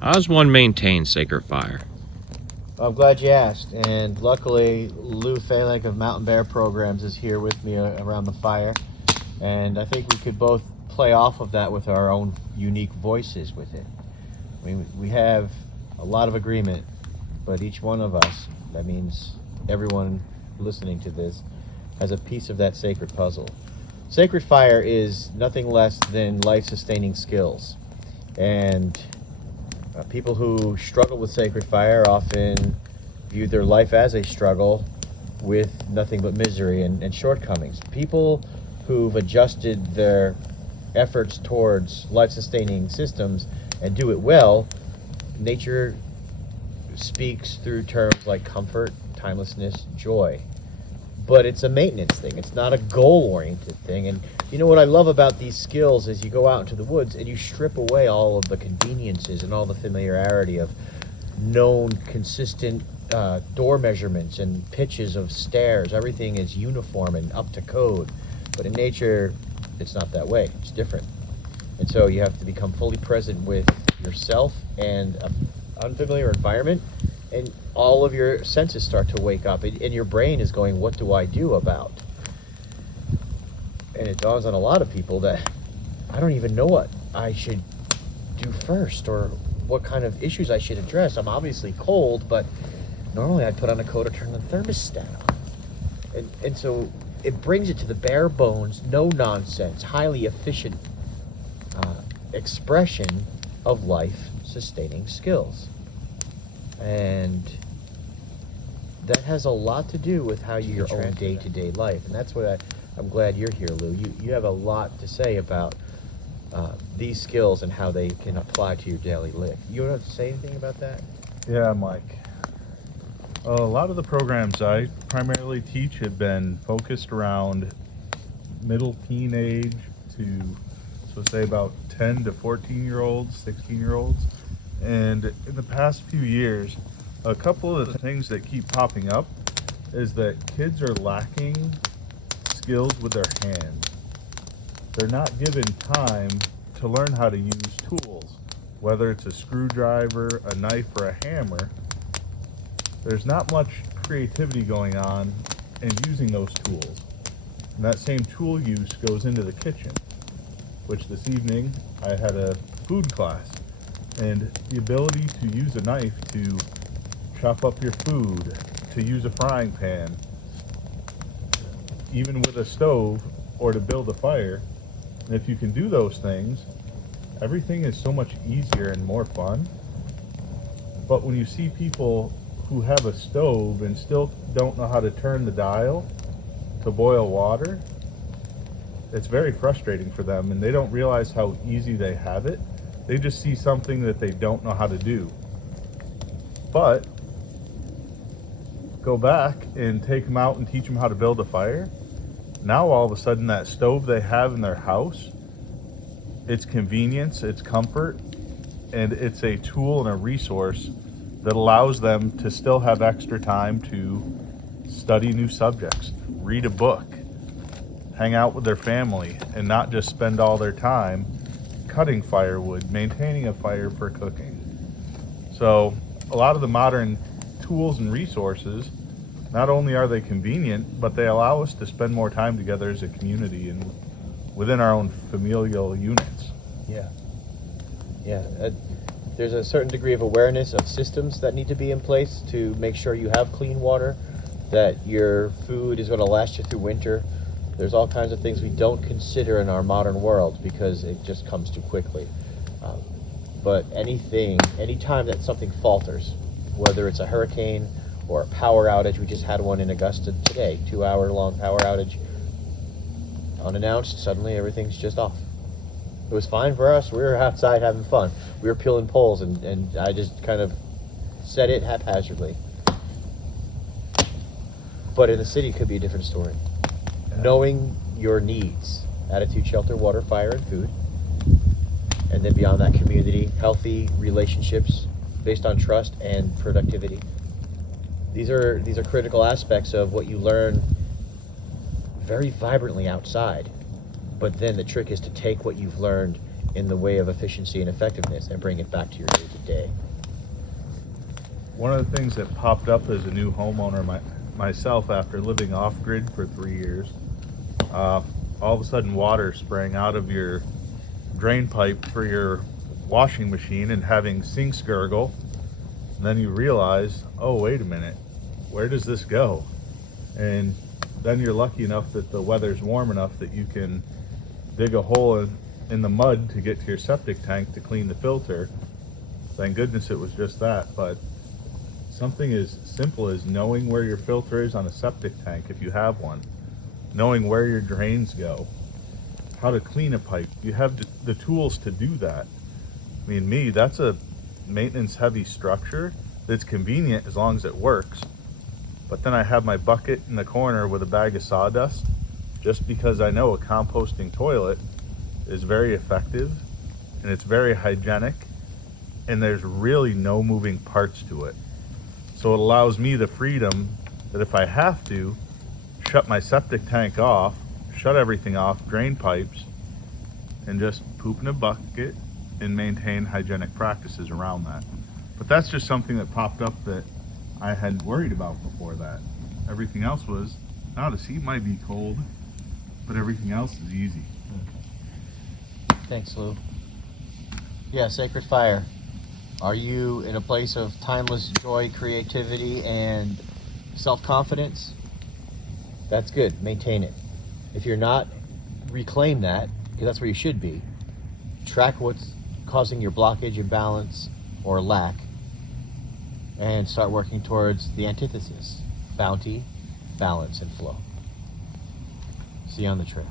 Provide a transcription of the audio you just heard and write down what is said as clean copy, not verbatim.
How does one maintain sacred fire? I'm glad you asked, and luckily Lou Falek of Mountain Bear Programs is here with me around the fire, and I think we could both play off of that with our own unique voices with it. I mean, we have a lot of agreement, but each one of us, that means everyone listening to this, has a piece of that sacred puzzle. Sacred fire is nothing less than life-sustaining skills, and people who struggle with sacred fire often view their life as a struggle with nothing but misery and shortcomings. People who've adjusted their efforts towards life-sustaining systems and do it well, nature speaks through terms like comfort, timelessness, joy. But it's a maintenance thing. It's not a goal-oriented thing. And you know what I love about these skills is you go out into the woods and you strip away all of the conveniences and all the familiarity of known, consistent door measurements and pitches of stairs. Everything is uniform and up to code. But in nature, it's not that way. It's different. And so you have to become fully present with yourself and an unfamiliar environment, and all of your senses start to wake up, and your brain is going, what do I do about? And it dawns on a lot of people that I don't even know what I should do first or what kind of issues I should address. I'm obviously cold, but normally I'd put on a coat or turn the thermostat on. And so it brings it to the bare bones, no nonsense, highly efficient expression of life-sustaining skills. And that has a lot to do with how you your own day-to-day life. And that's what I'm glad you're here, Lou. You have a lot to say about these skills and how they can apply to your daily life. You want to say anything about that? Yeah, Mike. A lot of the programs I primarily teach have been focused around middle teenage to, so say about 10 to 14-year-olds, 16-year-olds. And in the past few years, a couple of the things that keep popping up is that kids are lacking skills with their hands. They're not given time to learn how to use tools, whether it's a screwdriver, a knife, or a hammer. There's not much creativity going on in using those tools. And that same tool use goes into the kitchen, which this evening I had a food class. And the ability to use a knife to chop up your food, to use a frying pan, even with a stove, or to build a fire. And if you can do those things, everything is so much easier and more fun. But when you see people who have a stove and still don't know how to turn the dial to boil water, it's very frustrating for them, and they don't realize how easy they have it. They just see something that they don't know how to do. But go back and take them out and teach them how to build a fire. Now all of a sudden that stove they have in their house, it's convenience, it's comfort, and it's a tool and a resource that allows them to still have extra time to study new subjects, read a book, hang out with their family, and not just spend all their time cutting firewood, maintaining a fire for cooking. So a lot of the modern tools and resources, not only are they convenient, but they allow us to spend more time together as a community and within our own familial units. Yeah. There's a certain degree of awareness of systems that need to be in place to make sure you have clean water, that your food is going to last you through winter. There's all kinds of things we don't consider in our modern world because it just comes too quickly. But anytime that something falters, whether it's a hurricane or a power outage, we just had one in Augusta today, 2-hour-long power outage, unannounced, suddenly everything's just off. It was fine for us. We were outside having fun. We were peeling poles, and I just kind of said it haphazardly. But in the city, it could be a different story. Knowing your needs, attitude, shelter, water, fire, and food, and then beyond that, community, healthy relationships based on trust and productivity. These are critical aspects of what you learn very vibrantly outside. But then the trick is to take what you've learned in the way of efficiency and effectiveness and bring it back to your day-to-day. One of the things that popped up as a new homeowner myself after living off-grid for 3 years, all of a sudden water spraying out of your drain pipe for your washing machine and having sinks gurgle. And then you realize, oh, wait a minute, where does this go? And then you're lucky enough that the weather's warm enough that you can dig a hole in the mud to get to your septic tank to clean the filter. Thank goodness it was just that. But something as simple as knowing where your filter is on a septic tank, if you have one, knowing where your drains go, how to clean a pipe. You have the tools to do that. I mean, that's a maintenance heavy structure that's convenient as long as it works. But then I have my bucket in the corner with a bag of sawdust just because I know a composting toilet is very effective and it's very hygienic and there's really no moving parts to it. So it allows me the freedom that if I have to, shut my septic tank off, shut everything off, drain pipes, and just poop in a bucket and maintain hygienic practices around that. But that's just something that popped up that I had worried about before that. Everything else was, the seat might be cold, but everything else is easy. Thanks, Lou. Yeah, Sacred Fire. Are you in a place of timeless joy, creativity, and self-confidence? That's good. Maintain it. If you're not, reclaim that, because that's where you should be. Track what's causing your blockage, imbalance, or lack, and start working towards the antithesis: bounty, balance, and flow. See you on the trail.